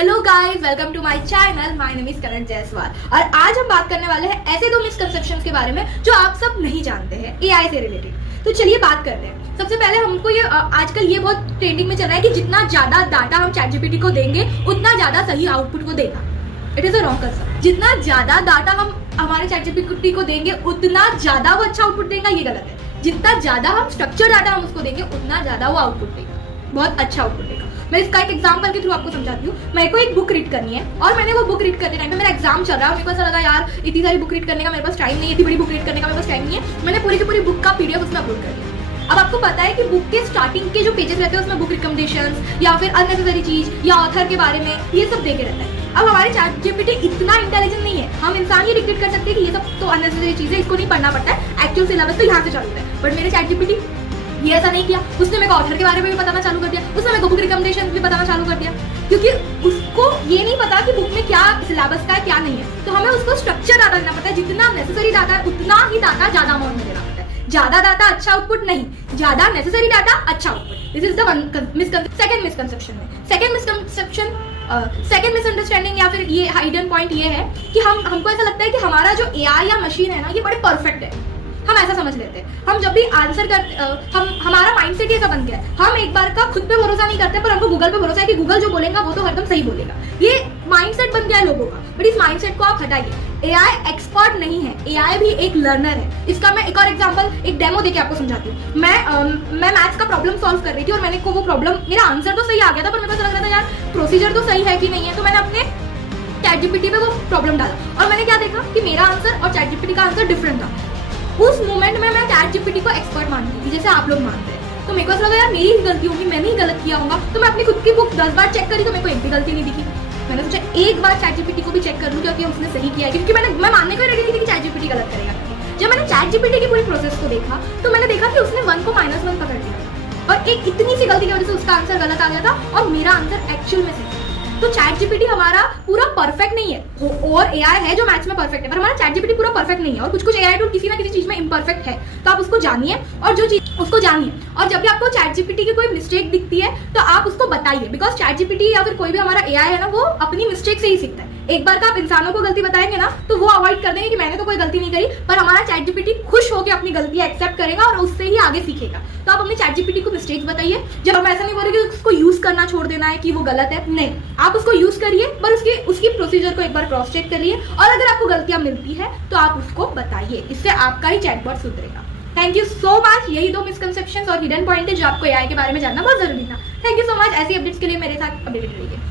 Hello guys, welcome to my channel. My name is Karan Jaiswal और आज हम बात करने वाले हैं ऐसे 2 मिसकंसेप्शंस के बारे में जो आप सब नहीं जानते हैं एआई से रिलेटेड। तो चलिए बात करते हैं। सबसे पहले हमको ये आजकल ये बहुत ट्रेंडिंग में चल रहा है कि जितना ज्यादा डाटा हम चैट जीपीटी को देंगे उतना ज्यादा सही आउटपुट को देगा। It is a wrong concept. जितना ज्यादा डाटा हम हमारे चैट जीपीटी को देंगे उतना ज्यादा वो अच्छा आउटपुट देगा, ये गलत है। जितना ज्यादा हम स्ट्रक्चर डाटा हम उसको देंगे उतना ज्यादा वो आउटपुट देगा, बहुत अच्छा आउटपुट देगा। मैं इसका एक एग्जांपल के थ्रू आपको समझाती हूँ। मेरे को एक बुक रीड करनी है और मैंने वो बुक रीड करते टाइम पे मेरा एग्जाम चल रहा है। मेरे को ऐसा लगा यार इतनी सारी बुक रीड करने का मेरे पास टाइम नहीं है, इतनी बड़ी बुक रीड करने का मेरे पास टाइम नहीं है। मैंने पूरी की पूरी बुक का पीडीएफ उसमें अपलोड कर दिया। अब आपको पता है कि बुक के स्टार्टिंग के जो पेजेस रहते हैं उसमें बुक रिकमेंडेशंस या फिर अननेसेसरी चीज या ऑथर के बारे में ये सब देके रहता है। अब हमारे चैट जीपीटी इतना इंटेलिजेंट नहीं है, हम इंसान ये डिक्टेट कर सकते हैं कि ये सब तो अननेसेसरी चीज है, इसको नहीं पढ़ना पड़ता है, एक्चुअल सिलेबस तो यहाँ से चालू होता है। बट मेरे चैट जीपीटी ये ऐसा नहीं किया। उसने मेरे को ऑथर के बारे में भी बताना चालू कर दिया, उसने मेरे को बुक रिकमेंडेशन भी बताना चालू कर दिया, क्योंकि उसको ये नहीं पता कि बुक में क्या सिलेबस का है क्या नहीं है। तो हमें उसको स्ट्रक्चर डाटा देना पड़ता है। जितना नेसेसरी डाटा है उतना ही डाटा ज्यादा अमाउंट में देना पड़ता है। ज्यादा डाटा अच्छा आउटपुट नहीं, ज्यादा नेसेसरी डाटा अच्छा output. This is the second misconception. Second misunderstanding या फिर ये हाइडन पॉइंट ये है कि हमको ऐसा लगता है कि हमारा जो एआई या मशीन है ना ये बड़े परफेक्ट है। हम ऐसा समझ लेते हैं। हम जब भी आंसर कर हमारा माइंडसेट ऐसा बन गया है। हम एक बार का खुद पे भरोसा नहीं करते पर हमको गूगल पे भरोसा है कि गूगल जो बोलेगा वो तो हरदम सही बोलेगा। ये माइंडसेट बन गया है लोगों का। बट इस माइंडसेट को आप हटाइए। एआई एक्सपर्ट नहीं है, एआई भी एक लर्नर है। इसका मैं एक और एग्जांपल, एक डेमो देके आपको समझाती हूँ। मैं मैथ्स का प्रॉब्लम सॉल्व कर रही थी और मैंने को वो प्रॉब्लम, मेरा आंसर तो सही आ गया था पर मेरे को लग रहा था यार प्रोसीजर तो सही है कि नहीं है। तो मैंने अपने चैट जीपीटी पे वो प्रॉब्लम डाला और मैंने क्या देखा कि मेरा आंसर और चैट जीपीटी का आंसर डिफरेंट था। उस मोमेंट में मैं चैट जीपीटी को एक्सपर्ट मानती थी, जैसे आप लोग मानते हैं। तो मेरे को ऐसा लगा यार मेरी ही गलती होगी, मैंने ही गलत किया होगा। तो मैं अपनी खुद की बुक 10 बार चेक करी तो मेरे को एक भी गलती नहीं दिखी। मैंने सोचा एक बार चैट जीपीटी को भी चेक कर लूं क्योंकि उसने सही किया है, क्योंकि मैं मानने को रेडी थी कि चैट जीपीटी गलत करेगा। जब मैंने चैट जीपीटी की पूरी प्रोसेस को देखा तो मैंने देखा कि उसने 1 को -1 पकड़ दिया और एक इतनी सी गलती की वजह से उसका आंसर गलत आ गया था और मेरा आंसर एक्चुअल में सही। तो चैट जीपीटी हमारा पूरा परफेक्ट नहीं है और एआई है जो मैथ्स में परफेक्ट है, पर हमारा चैट जीपीटी पूरा परफेक्ट नहीं है और कुछ एआई टूल किसी ना किसी चीज में इम्परफेक्ट है। तो आप उसको जानिए और जो चीज उसको जानिए। और जब भी आपको चैट जीपीटी की कोई मिस्टेक दिखती है तो आप उसको बताइए, बिकॉज चैट जीपीटी या फिर कोई भी हमारा एआई है ना वो अपनी मिस्टेक से ही सीखता है। एक बार का आप इंसानों को गलती बताएंगे ना तो वो अवॉइड कर देंगे कि मैंने तो कोई गलती नहीं करी, पर हमारा चैट जीपीटी खुश होकर अपनी गलती एक्सेप्ट करेगा और उससे ही आगे सीखेगा। तो आप अपने चैट जीपीटी को मिस्टेक्स बताइए। जब हम ऐसा नहीं बोल रहे कि उसको यूज करना छोड़ देना है कि वो गलत है, नहीं, आप उसको यूज करिए पर उसकी प्रोसीजर को एक बार क्रॉस चेक करिए और अगर आपको गलतियां मिलती है तो आप उसको बताइए। इससे आपका ही चैटबॉट सुधरेगा। Thank you so much. यही 2 मिसकंसेप्शंस और हिडन पॉइंट है जो आपको एआई के बारे में जानना बहुत जरूरी था। Thank you so much. ऐसी अपडेट्स के लिए मेरे साथ अपडेटेड रहिए।